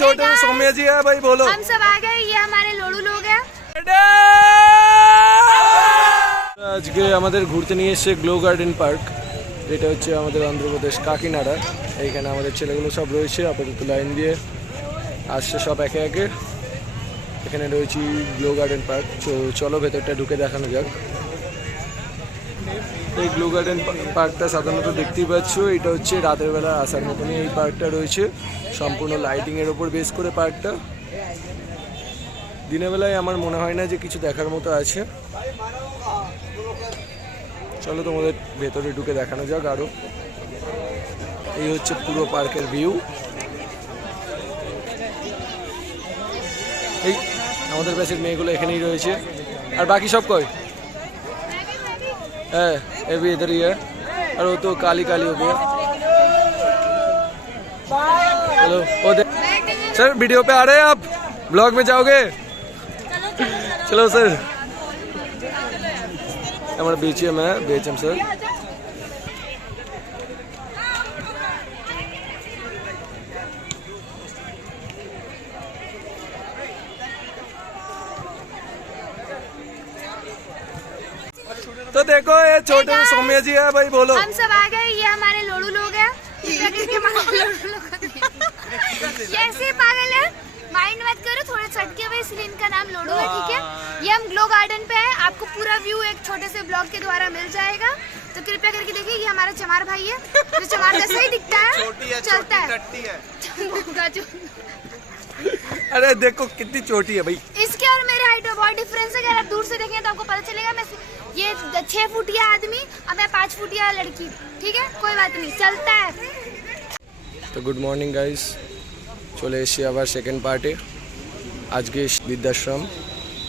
छोटे सौम्या जी है भाई, बोलो। हम सब आ गए, ये हमारे लोड़ू लोग हैं। আজকে আমাদের ঘুরতে নিয়ে এসেছে গ্লো গার্ডেন পার্ক, যেটা হচ্ছে আমাদের অন্ধ্রপ্রদেশ কাকিনাড়া। এইখানে আমাদের ছেলেগুলো সব রয়েছে, আপাতত লাইন দিয়ে আসছে সব একে একে। এখানে রয়েছে গ্লো গার্ডেন পার্ক, চলো ভেতরটা ঢুকে দেখানো যাক। এই গ্লো গার্ডেন পার্কটা সাধারণত দেখতেই পাচ্ছ, এটা হচ্ছে রাতের বেলা আসার মতনই এই পার্কটা রয়েছে, সম্পূর্ণ লাইটিংয়ের ওপর বেস করে পার্কটা। দিনের বেলায় আমার মনে হয় না যে কিছু দেখার মতো আছে। চলো তোমাদের ভেতরে ঢুকে দেখানো যাক আরো। এই হচ্ছে পুরো পার্কের ভিউ। এই আমাদের ব্যাচের মেয়েগুলো এখানেই রয়েছে, আর বাকি সব কই? है ये भी इधर ही है, और वो तो काली काली हो गया। चलो वो सर वीडियो पे आ रहे हैं आप, ब्लॉग में जाओगे? चलो सर, हमारा बीएचएम है, बीएचएम सर। तो देखो ये छोटे सौम्या जी है भाई, बोलो। हम सब आ गए, ये हमारे लोड़ू लोग हैं। ये ऐसे पागल है, माइंड मत करो, थोड़े चटके हुए इसलिए इनका नाम लोड़ू है, ठीक है। ये हम ग्लो गार्डन पे है, आपको पूरा व्यू एक छोटे से ब्लॉग के द्वारा मिल जाएगा, तो कृपया करके देखिए। ये हमारा चमार भाई है, जो चमार जैसा ही दिखता है, चलता है। अरे देखो कितनी छोटी है भाई। इसके और मेरे हाइट में बहुत डिफरेंस है, अगर आप दूर से देखें तो आपको पता चलेगा। मैं ये 6 फुटिया आदमी और मैं 5 फुटिया लड़की, ठीक है, कोई बात नहीं, चलता है। तो गुड मॉर्निंग गाइस, চলে এসেছি আবার সেকেন্ড পার্টে। আজকে বৃদ্ধাশ্রম,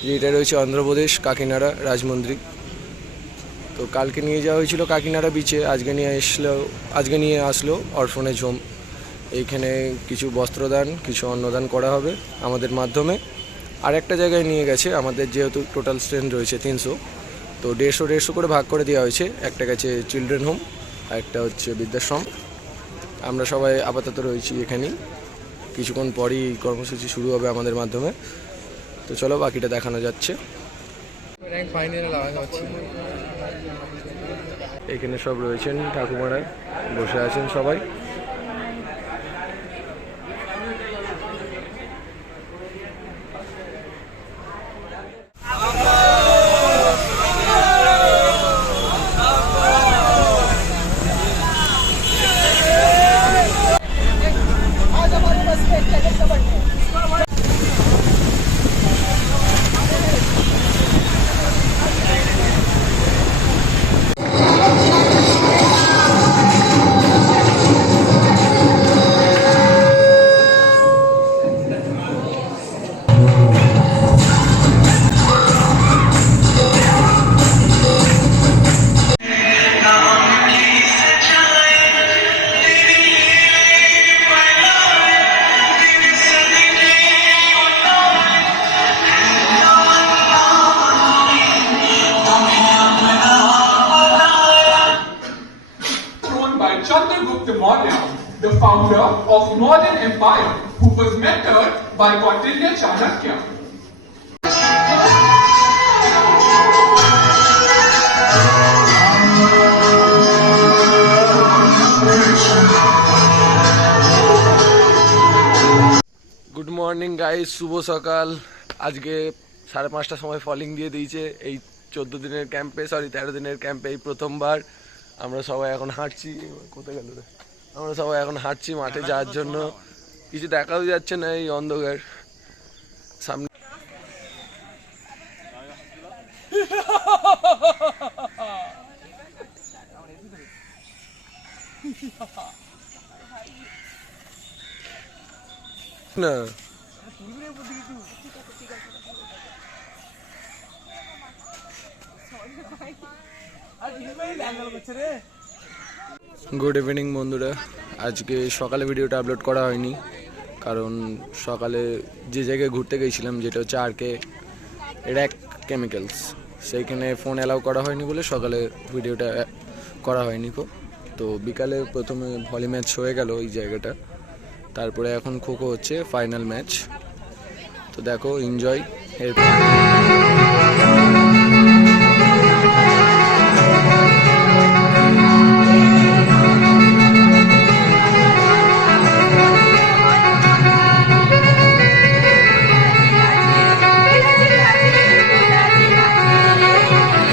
যেটা রয়েছে অন্ধ্রপ্রদেশ কাকিনাড়া রাজমন্দ্রি। তো কালকে নিয়ে যাওয়া হয়েছিল কাকিনাড়া বিচে, আজকে নিয়ে আসলো অরফনেজ হোম। এইখানে কিছু বস্ত্রদান, কিছু অন্নদান করা হবে আমাদের মাধ্যমে। আর একটা জায়গায় নিয়ে গেছে, আমাদের যেহেতু টোটাল স্ট্রেন্থ রয়েছে 300, তো 150 করে ভাগ করে দেওয়া হয়েছে। একটা গেছে চিলড্রেন হোম, আর একটা হচ্ছে বৃদ্ধাশ্রম। আমরা সবাই আপাতত রয়েছি এখানেই, কিছুক্ষণ পরই কর্মসূচি শুরু হবে আমাদের মাধ্যমে। তো চলো বাকিটা দেখানো যাচ্ছে। এখানে সব রয়েছেন ঠাকুমারা, বসে আছেন সবাই। Chandragupta Maurya, the founder of Mauryan Empire, who was mentored by Kautilya Chanakya. Good morning guys, শুভ সকাল। আজকে 5:30টার সময় ফলিং দিয়ে দিয়েছে এই 14 দিনের ক্যাম্পে, 13 দিনের ক্যাম্পে এই প্রথমবার। আমরা সবাই এখন হাঁটছি, কোথায় গেল রে? আমরা সবাই এখন হাঁটছি মাঠে যাওয়ার জন্য। কিছু দেখাও যাচ্ছে না এই অন্ধকার সামনে। না গুড ইভিনিং বন্ধুরা। আজকে সকালে ভিডিওটা আপলোড করা হয়নি, কারণ সকালে যে জায়গায় ঘুরতে গেছিলাম, যেটা হচ্ছে আরকে র্যাক কেমিক্যালস, সেইখানে ফোন অ্যালাউ করা হয়নি বলে সকালে ভিডিওটা করা হয়নি। তো বিকালে প্রথমে ভলি ম্যাচ হয়ে গেল ওই জায়গাটা, তারপরে এখন খোখো হচ্ছে ফাইনাল ম্যাচ। তো দেখো, এনজয়।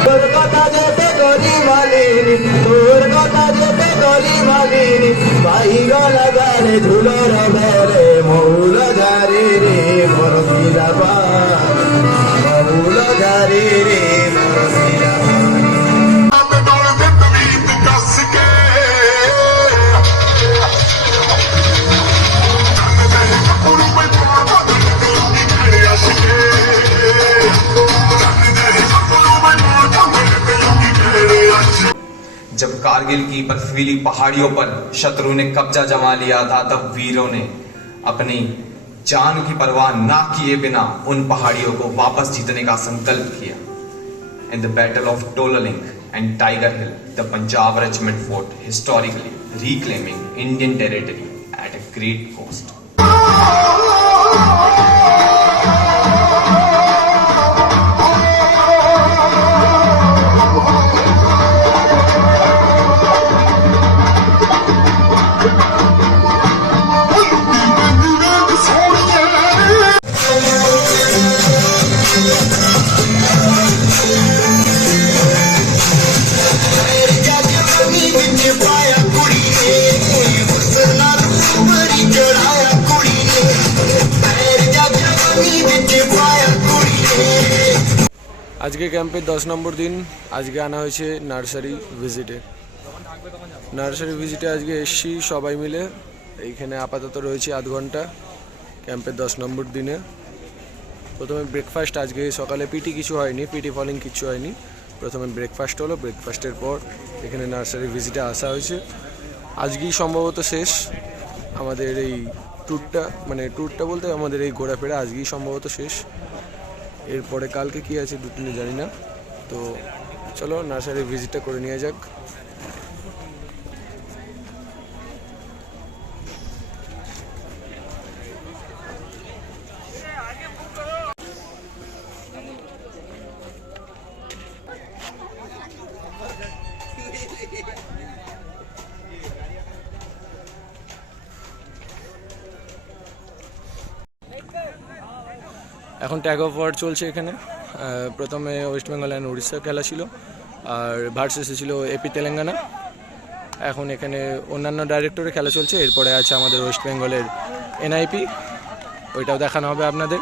তোর কথা যেতে গলি মালিনি, তোর কথা যেতে গলি মালিনি, বাইর লাগারে ঝুলর বেলে মৌল ঝারি রে মোর সিরাবা, মৌল ঝারি রে মোর সিরাবা। जब कारगिल की बर्फीली पहाड़ियों पर शत्रु ने कब्जा जमा लिया था, तब वीरों ने अपनी जान की परवाह ना किए बिना उन पहाड़ियों को वापस जीतने का संकल्प किया। In the battle of Tololing and Tiger Hill, the Punjab regiment fought historically, reclaiming Indian territory at a great cost. আজকে ক্যাম্পের 10 নম্বর দিন। আজকে আনা হয়েছে নার্সারি ভিজিটে। নার্সারি ভিজিটে আজকে এসছি সবাই মিলে। এইখানে আপাতত রয়েছে আধ ঘন্টা ক্যাম্পের 10 নম্বর দিনে। প্রথমে ব্রেকফাস্ট, আজকে সকালে পিটি কিছু হয়নি, পিটি ফলিং কিছু হয়নি। প্রথমে ব্রেকফাস্ট হলো, ব্রেকফাস্টের পর এখানে নার্সারি ভিজিটে আসা হয়েছে। আজকেই সম্ভবত শেষ আমাদের এই ট্যুরটা, মানে ট্যুরটা বলতে আমাদের এই ঘোরাফেরা আজকেই সম্ভবত শেষ। এরপরে কালকে কি আছে দুদিনে জানি না। তো চলো নার্সারি ভিজিটটা করে নিয়ে যাক। এখন ট্যাগ অফ ওয়ার চলছে এখানে। প্রথমে ওয়েস্ট বেঙ্গল অ্যান্ড উড়িষ্যা খেলা ছিল, আর ভার্সেসে ছিল এপি তেলেঙ্গানা। এখন এখানে অন্যান্য ডাইরেক্টরে খেলা চলছে। এরপরে আছে আমাদের ওয়েস্ট বেঙ্গলের এনআইপি, ওইটাও দেখানো হবে আপনাদের।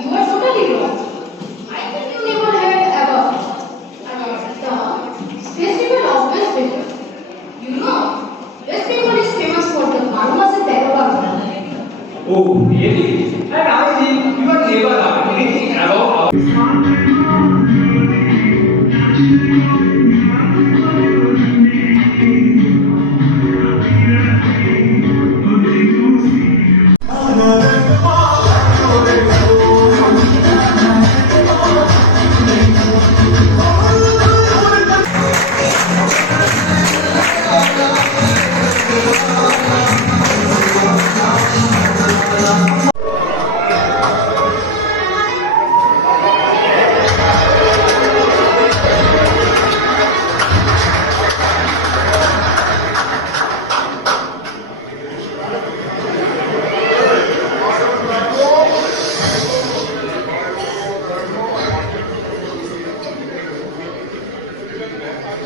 You are totally wrong. I think you never heard about the festival of West Bengal. You know, West Bengal is famous for the Marwas and Tegobar. Oh, really? And I think you are never heard anything about our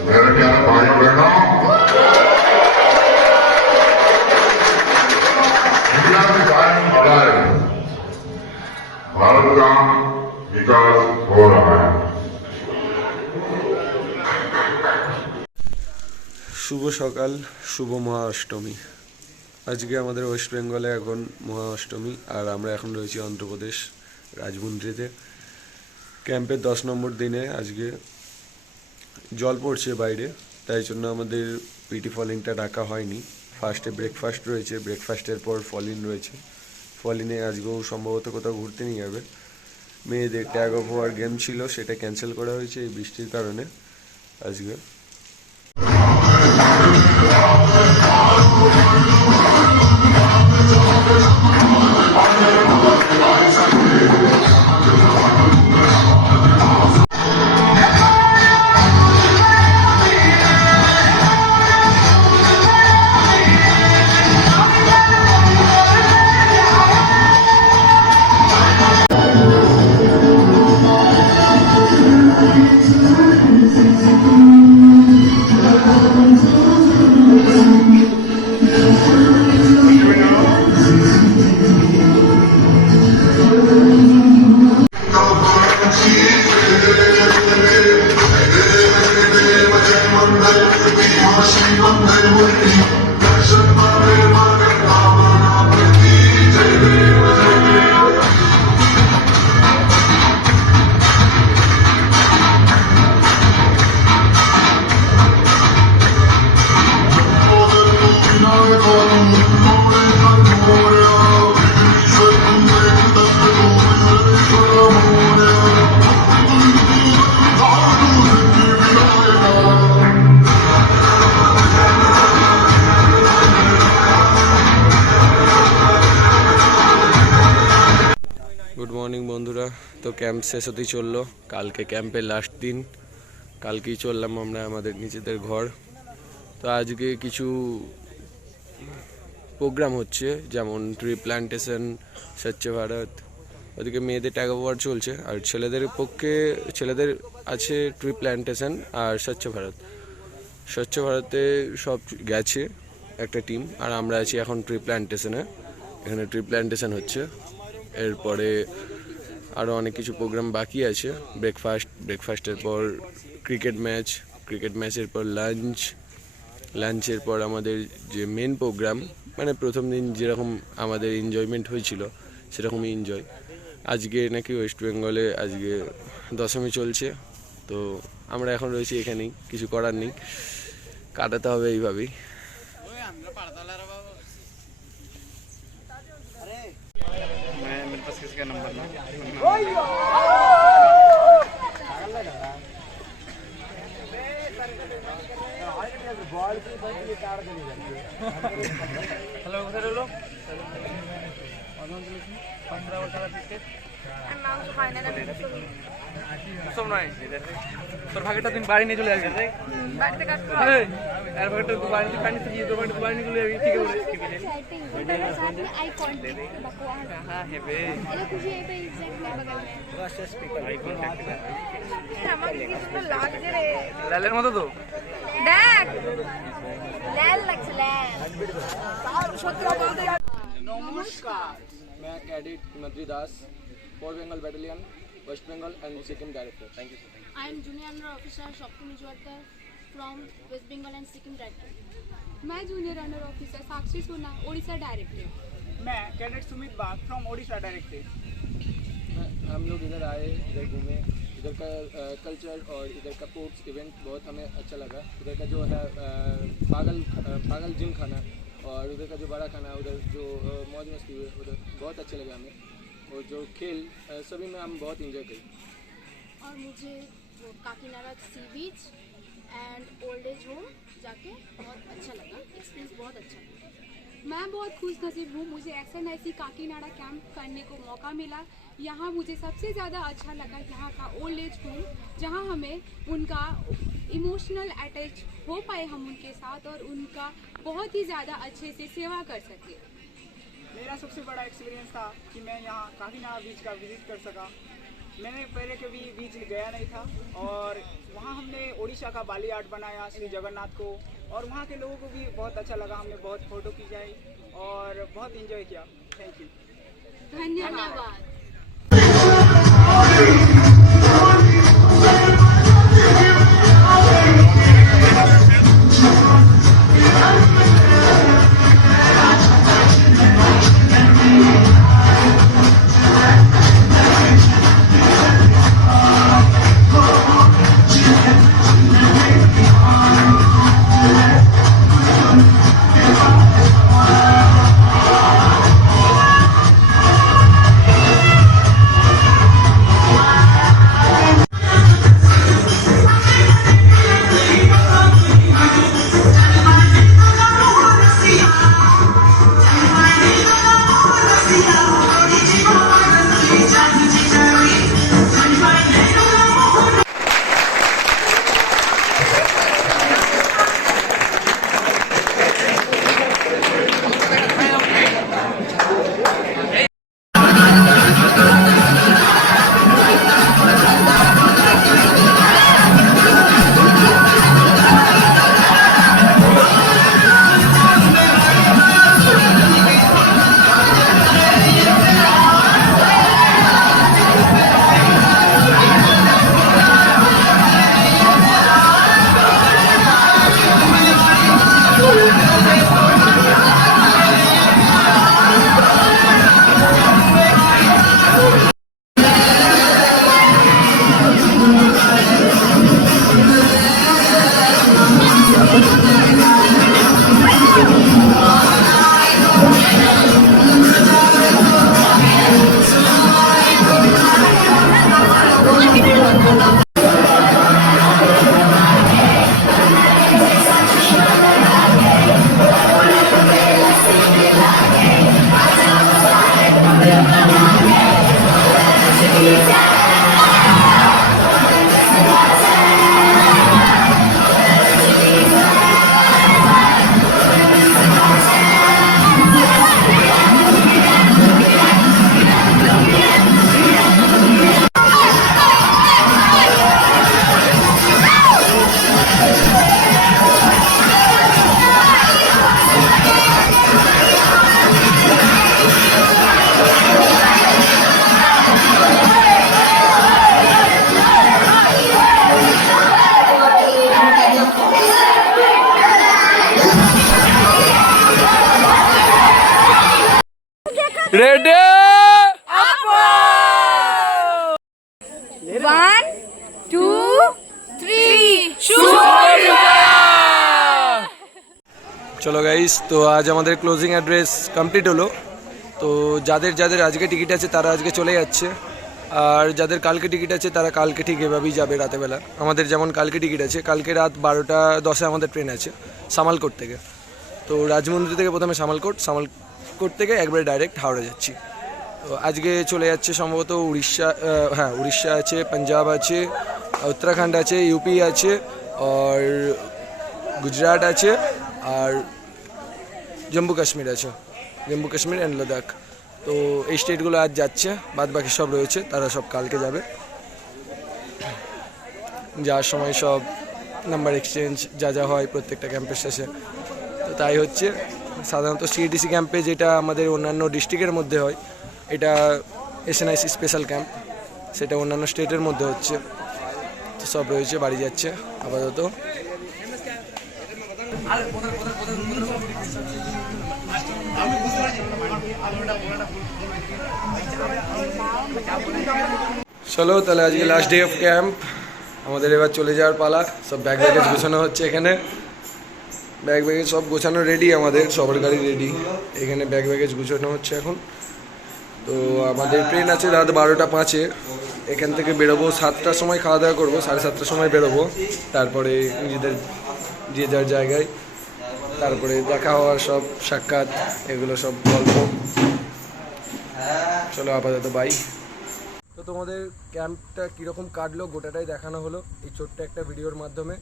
मेरे प्यारे भाइयों बहनों, India की कायम लड़ाई, भारत का विकास हो रहा है। শুভ সকাল, শুভ মহা অষ্টমী। আজকে আমাদের ওয়েস্ট বেঙ্গলে এখন মহা অষ্টমী, আর আমরা এখন রয়েছি অন্ধ্রপ্রদেশ রাজমুন্দ্রিতে। ক্যাম্পের 10 নম্বর দিনে আজকে জল পড়ছে বাইরে, তাই জন্য আমাদের পিটি ফলিংটা ডাকা হয়নি। ফার্স্টে ব্রেকফাস্ট রয়েছে, ব্রেকফাস্টের পর ফলিন রয়েছে। ফলিনে আজকেও সম্ভবত কোথাও ঘুরতে নিয়ে যাবে। মেয়েদের ট্যাগ অফ ওয়ার গেম ছিল, সেটা ক্যান্সেল করা হয়েছে এই বৃষ্টির কারণে আজকে। গুড মর্নিং বন্ধুরা, তো ক্যাম্প শেষ হতেই চললো। কালকে ক্যাম্পের লাস্ট দিন, কালকেই চললাম আমরা আমাদের নিজেদের ঘর। তো আজকে কিছু প্রোগ্রাম হচ্ছে, যেমন ট্রি প্ল্যান্টেশন, স্বচ্ছ ভারত, ওদিকে মেয়েদের ট্যাগ ওভার চলছে, আর ছেলেদের আছে ট্রি প্ল্যান্টেশন আর স্বচ্ছ ভারত। স্বচ্ছ ভারতে সব গেছে একটা টিম, আর আমরা আছি এখন ট্রি প্ল্যান্টেশনে। এখানে ট্রি প্ল্যান্টেশন হচ্ছে, এরপরে আরও অনেক কিছু প্রোগ্রাম বাকি আছে। ব্রেকফাস্টের পর ক্রিকেট ম্যাচের পর লাঞ্চের পর আমাদের যে মেন প্রোগ্রাম, মানে প্রথম দিন যেরকম আমাদের এনজয়মেন্ট হয়েছিল সেরকমই এনজয়। আজকে নাকি ওয়েস্ট বেঙ্গলে আজকে দশমী চলছে, তো আমরা এখন রয়েছি এখানেই, কিছু করার নেই, কাটাতে হবে এইভাবেই। তোর ভাগেরটা তুমি বাড়ি নিয়ে চলে আসবি, আর ভাগেরটা তুই বাড়ি নিয়ে গিয়ে তোর ভাগেরটা বাড়ি নিয়ে চলে যাবি, ঠিক আছে? হ্যাঁ হেবে লালের মতো তো দেখ, লাল লাগছে, লাল। नमस्कार, मैं cadet Himadri Das, 4 Bengal battalion, west Bengal and Sikkim director. Thank you. I am junior under officer Shopkuni Jwadkar from West Bengal and Sikkim director. मैं जूनियर अंडर ऑफिसर साक्षी सोना, ओडिशा डायरेक्टर। मैं cadet Sumit Bagh from Odisha directed. हम लोग इधर आए, इधर घूमे, इधर का कल्चर और इधर का स्पोर्ट्स इवेंट बहुत हमें अच्छा लगा। इधर का जो है पागल जिम खाना और उधर का जो बड़ा खाना, उधर जो मौज मस्ती हुई, उधर बहुत अच्छे लगे हमें, और जो खेल सभी में हम बहुत इंजॉय किए। और मुझे वो काकीनाडा सी बीच एंड ओल्ड एज होम जाके बहुत अच्छा लगा, एक्सपीरियंस बहुत अच्छा लगा। मैं बहुत खुश नसीब हूँ, मुझे SNIC काकीनाडा कैंप करने को मौका मिला। यहाँ मुझे सबसे ज़्यादा अच्छा लगा यहाँ का ओल्ड एज होम, जहाँ हमें उनका इमोशनल अटैच हो पाए हम उनके साथ, और उनका बहुत ही ज़्यादा अच्छे से सेवा कर सके। मेरा सबसे बड़ा एक्सपीरियंस था कि मैं यहाँ काकीनाडा बीच का विजिट कर सका। मैंने पहले कभी बीच गया नहीं था, और वहाँ हमने ओडिशा का बाली आर्ट बनाया श्री जगन्नाथ को, और वहाँ के लोगों को भी बहुत अच्छा लगा। हमने बहुत फ़ोटो खिंचाई और बहुत एंजॉय किया। थैंक यू, धन्यवाद। Wow. রেডি 1 2 3 চলো গাইস, তো আজ আমাদের ক্লোজিং অ্যাড্রেস কমপ্লিট হলো। তো যাদের যাদের আজকে টিকিট আছে তারা আজকে চলে যাচ্ছে, আর যাদের কালকে টিকিট আছে তারা কালকে ঠিক এভাবেই যাবে রাতেবেলা। আমাদের যেমন কালকে টিকিট আছে, কালকে রাত 12:10 আমাদের ট্রেন আছে সামালকোট থেকে। তো রাজমন্দ্রি থেকে প্রথমে সামালকোট থেকে একবারে ডাইরেক্ট হাওড়া যাচ্ছি। তো আজকে চলে যাচ্ছে সম্ভবত উড়িষ্যা, হ্যাঁ উড়িষ্যা আছে, পাঞ্জাব আছে, উত্তরাখণ্ড আছে, ইউপি আছে, আর গুজরাট আছে, আর জম্মু কাশ্মীর আছে, জম্মু কাশ্মীর অ্যান্ড লাদাখ। তো এই স্টেটগুলো আজ যাচ্ছে, বাদ বাকি সব রয়েছে, তারা সব কালকে যাবে। যাওয়ার সময় সব নাম্বার এক্সচেঞ্জ যা যা হয় প্রত্যেকটা ক্যাম্পের শেষে, তো তাই হচ্ছে। সাধারণত সিএটিসি ক্যাম্পে যেটা আমাদের অন্যান্য ডিস্ট্রিক্টের মধ্যে হয়, এটা এসএনআইসি স্পেশাল ক্যাম্প, সেটা অন্যান্য স্টেটের মধ্যে হচ্ছে। তো সব রয়েছে, বাড়ি যাচ্ছে আপাতত। চলো তাহলে আজকে লাস্ট ডে অফ ক্যাম্প, আমাদের এবার চলে যাওয়ার পালা। সব ব্যাগ ব্যাগেজ গোছানো হচ্ছে এখানে, ব্যাগ ব্যাগেজ সব গোছানো রেডি, আমাদের সবার গাড়ি রেডি, এখানে ব্যাগ ব্যাগেজ গোছানো হচ্ছে এখন। তো আমাদের ট্রেন আছে রাত 12:05-এ, এখান থেকে বেরোবো 7টার সময়, খাওয়া দাওয়া করবো, 7:30টার সময় বেরোবো, তারপরে নিজেদের যে যার জায়গায়, তারপরে দেখা হওয়ার সব সাক্ষাৎ, এগুলো সব গল্প। চলো আপাতত বাই। তো তোমাদের ক্যাম্পটা কীরকম কাটলো গোটাটাই দেখানো হলো এই ছোট্ট একটা ভিডিওর মাধ্যমে।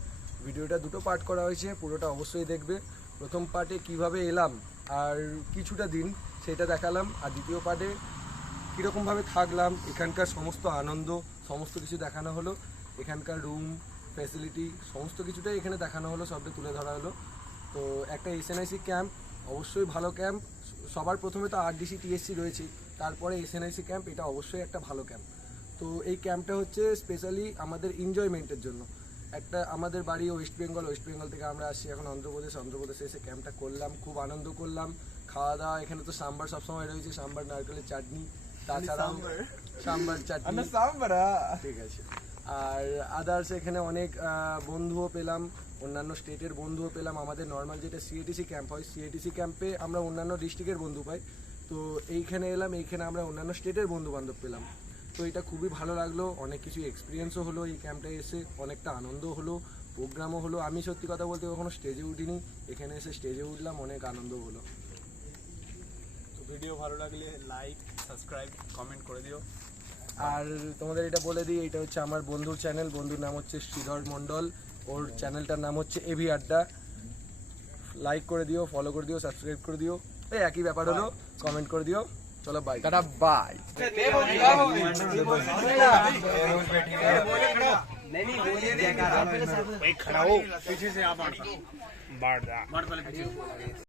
ভিডিওটা দুটো পার্ট করা হয়েছে, পুরোটা অবশ্যই দেখবে। প্রথম পার্টে কিভাবে এলাম আর কিছুটা দিন সেটা দেখালাম, আর দ্বিতীয় পার্টে কীরকমভাবে থাকলাম, এখানকার সমস্ত আনন্দ সমস্ত কিছু দেখানো হলো, এখানকার রুম ফ্যাসিলিটি সমস্ত কিছুটাই এখানে দেখানো হলো, সবটা তুলে ধরা হলো। তো একটা এসএনআইসি ক্যাম্প অবশ্যই ভালো ক্যাম্প, সবার প্রথমে তো আরডিসি টিএসসি রয়েছে, তারপরে এসএনআইসি ক্যাম্প, এটা অবশ্যই একটা ভালো ক্যাম্প। তো এই ক্যাম্পটা হচ্ছে স্পেশালি আমাদের এনজয়মেন্টের জন্য। একটা আমাদের বাড়ি ওয়েস্ট বেঙ্গল, ওয়েস্ট বেঙ্গল থেকে আমরা আসছি এখন অন্ধ্রপ্রদেশে এসে ক্যাম্পটা করলাম, খুব আনন্দ করলাম। খাওয়া দাওয়া এখানে তো সাম্বার সবসময় রয়েছে, সাম্বার নারকেলের চাটনি, তাছাড়াও সাম্বার চাটনি, ঠিক আছে। আর আদার্স এখানে অনেক বন্ধুও পেলাম, অন্যান্য স্টেটের বন্ধুও পেলাম। আমাদের নর্মাল যেটা সিএটিসি ক্যাম্প হয়, সিএটিসি ক্যাম্পে আমরা অন্যান্য ডিস্ট্রিক্টের বন্ধু পাই, তো এইখানে এলাম, এইখানে আমরা অন্যান্য স্টেটের বন্ধু বান্ধব পেলাম। তো এটা খুবই ভালো লাগলো, অনেক কিছু এক্সপিরিয়েন্সও হলো এই ক্যাম্পটায় এসে, অনেকটা আনন্দও হলো, প্রোগ্রামও হলো। আমি সত্যি কথা বলতে কখনো স্টেজে উঠিনি, এখানে এসে স্টেজে উঠলাম, অনেক আনন্দ হলো। ভিডিও ভালো লাগলে লাইক সাবস্ক্রাইব কমেন্ট করে দিও। আর তোমাদের এটা বলে দিই, এটা হচ্ছে আমার বন্ধুর চ্যানেল, বন্ধুর নাম হচ্ছে শ্রীধর মণ্ডল, ওর চ্যানেলটার নাম হচ্ছে এবি আড্ডা। লাইক করে দিও, ফলো করে দিও, সাবস্ক্রাইব করে দিও, এই একই ব্যাপার হলো, কমেন্ট করে দিও। चलो बाय टाटा बाय। खड़ा हो पीछे से आप